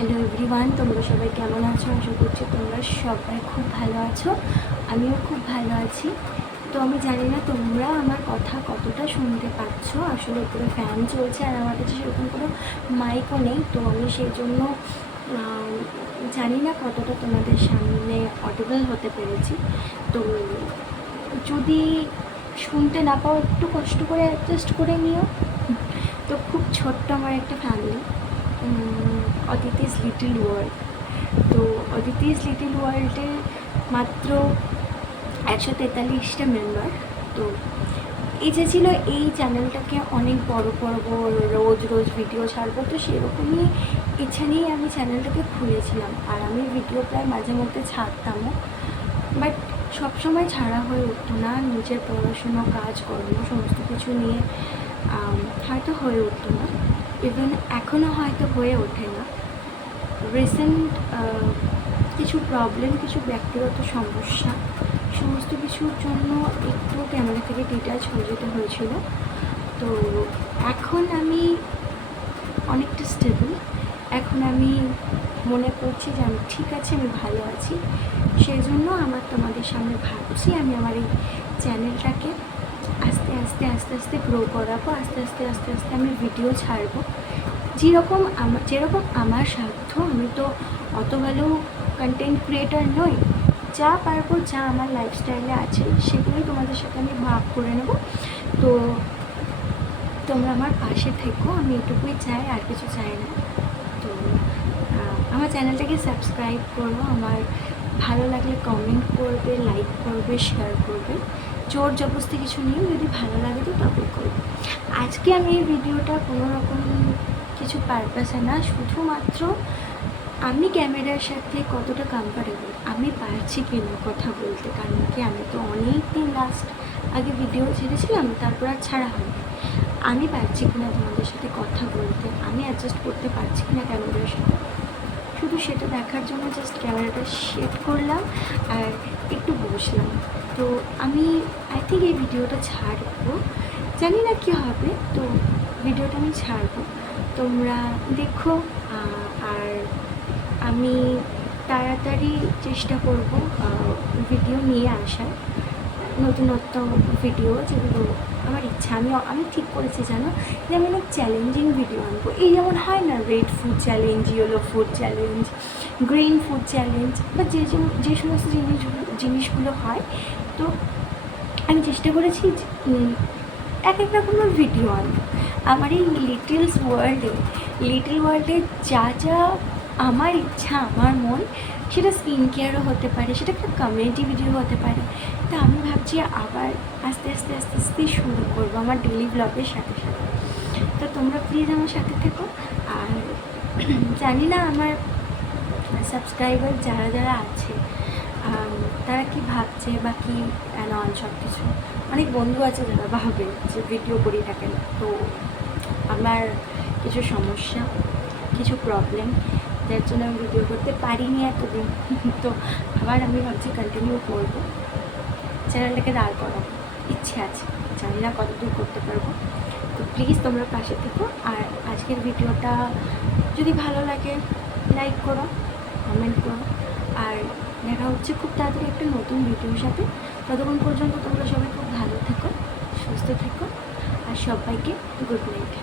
Hello everyone, তোমরা সবাই কেমন আছো? আশা করছি তোমরা সবাই খুব ভালো আছো। আমিও খুব ভালো আছি। তো আমি জানি না তোমরা আমার কথা কতটা শুনতে পাচ্ছ। আসলে উপরে ফ্যান চলছে আর আমার কাছে সেরকম কোনো মাইকও নেই, তো আমি সেই জন্য জানি না কতটা তোমাদের সামনে অডিবল হতে পেরেছি। তো যদি শুনতে না পাও একটু কষ্ট করে অ্যাডজাস্ট করে নিও। তো খুব ছোট্ট আমার একটা ফ্যামিলি, অদিতিস লিটল ওয়ার্ল্ড। তো অদিতিস লিটল ওয়ার্ল্ডে মাত্র 143টা মেম্বার। তো এই যে ছিল এই চ্যানেলটাকে অনেক বড় করবো, রোজ রোজ ভিডিও ছাড়বো, তো সেরকমই ইচ্ছা নিয়েই আমি চ্যানেলটাকে খুলেছিলাম। আর আমি ভিডিও প্রায় মাঝে মধ্যে ছাড়তামও, বাট সবসময় ছাড়া হয়ে উঠতো না। নিজের পড়াশুনো, কাজকর্ম সমস্ত কিছু নিয়ে হয়তো হয়ে উঠতো না। ইভেন এখনও হয়তো হয়ে ওঠে না। রিসেন্ট কিছু প্রবলেম, কিছু ব্যক্তিগত সমস্যা, সমস্ত কিছুর জন্য একটু ক্যামেরা থেকে ডিটাচ হয়ে যেতে হয়েছিল। তো এখন আমি অনেকটা স্টেবল। এখন আমি মনে করছি যে আমি ঠিক আছে, আমি ভালো আছি। সেই জন্য আমার তোমাদের সামনে ভাবছি আমি আমার এই চ্যানেলটাকে আস্তে আস্তে আস্তে আস্তে গ্রো করাবো। আস্তে আস্তে আস্তে আস্তে আমি ভিডিও ছাড়বো যেরকম আমার সাধ্য। আমি তো অত ভালো কন্টেন্ট ক্রিয়েটার নই। যা পারবো, যা আমার লাইফস্টাইলে আছে সেগুলোই তোমাদের সাথে আমি ভাগ করে নেব। তো তোমরা আমার পাশে থেকো, আমি এটুকুই চাই, আর কিছু চাই না। তো আমার চ্যানেলটাকে সাবস্ক্রাইব করো, আমার ভালো লাগলে কমেন্ট করবে, লাইক করবে, শেয়ার করবে। জোর জবরদস্তি কিছু নেই, যদি ভালো লাগে তো তবে করবে। আজকে আমি এই ভিডিওটা কোনো রকম কিছু পারপাসে না, শুধুমাত্র আমি ক্যামেরার সাথে কতটা কমফর্টেবল, আমি পারছি কি না কথা বলতে। কারণ কি, আমি তো অনেক দিন লাস্ট আগে ভিডিও ছেড়েছিলাম, তারপর আর ছাড়া হয়নি। আমি পারছি কি না তোমাদের সাথে কথা বলতে, আমি অ্যাডজাস্ট করতে পারছি কি না ক্যামেরার সাথে, শুধু সেটা দেখার জন্য জাস্ট ক্যামেরাটা সেট করলাম আর একটু বসলাম। তো আমি আই থিঙ্ক এই ভিডিওটা ছাড়বো, জানি না কি হবে। তো ভিডিওটা আমি ছাড়বো, তোমরা দেখো। আর আমি তাড়াতাড়ি চেষ্টা করব ভিডিও নিয়ে আসার, নতুনত্ব ভিডিও, যেগুলো আমার ইচ্ছা। আমি ঠিক করেছি জানো, যে আমি অনেক চ্যালেঞ্জিং ভিডিও আনবো। এই যেমন হয় না, red food challenge, yellow food challenge, green food challenge, বা যে সমস্ত জিনিসগুলো হয়। তো আমি চেষ্টা করেছি এক এক রকমের ভিডিও আনবো। আমার এই লিটল ওয়ার্ল্ডে যা যা আমার ইচ্ছা, আমার মন, সেটা স্কিন কেয়ারও হতে পারে, সেটা একটা কমিউনিটি ভিডিও হতে পারে। তো আমি ভাবছি আবার আস্তে আস্তে আস্তে আস্তে শুরু করবো আমার ডেলি ব্লগের সাথে সাথে। তো তোমরা প্লিজ আমার সাথে থেকো। আর জানি না আমার সাবস্ক্রাইবার যারা যারা আছে তারা কি ভাবছে বা কি অ্যানল সব কিছু। অনেক বন্ধু আছে যারা ভাবে যে ভিডিও করি না কেন। তো আমার কিছু সমস্যা, কিছু প্রবলেম, যার জন্য আমি ভিডিও করতে পারিনি এতদিন। তো আবার আমি ভাবছি কন্টিনিউ করবো, চ্যানেলটাকে দাঁড় করাবো, ইচ্ছে আছে, জানি না কতদূর করতে পারবো। তো প্লিজ তোমরা পাশে থেকো। আর আজকের ভিডিওটা যদি ভালো লাগে লাইক করো, কমেন্ট করো। আর দেখা হচ্ছে খুব তাড়াতাড়ি একটা নতুন ভিডিওর সাথে। ততক্ষণ পর্যন্ত তোমরা সবাই খুব ভালো থেকো, সুস্থ থেকো, আর সবাইকে গুড নাইট।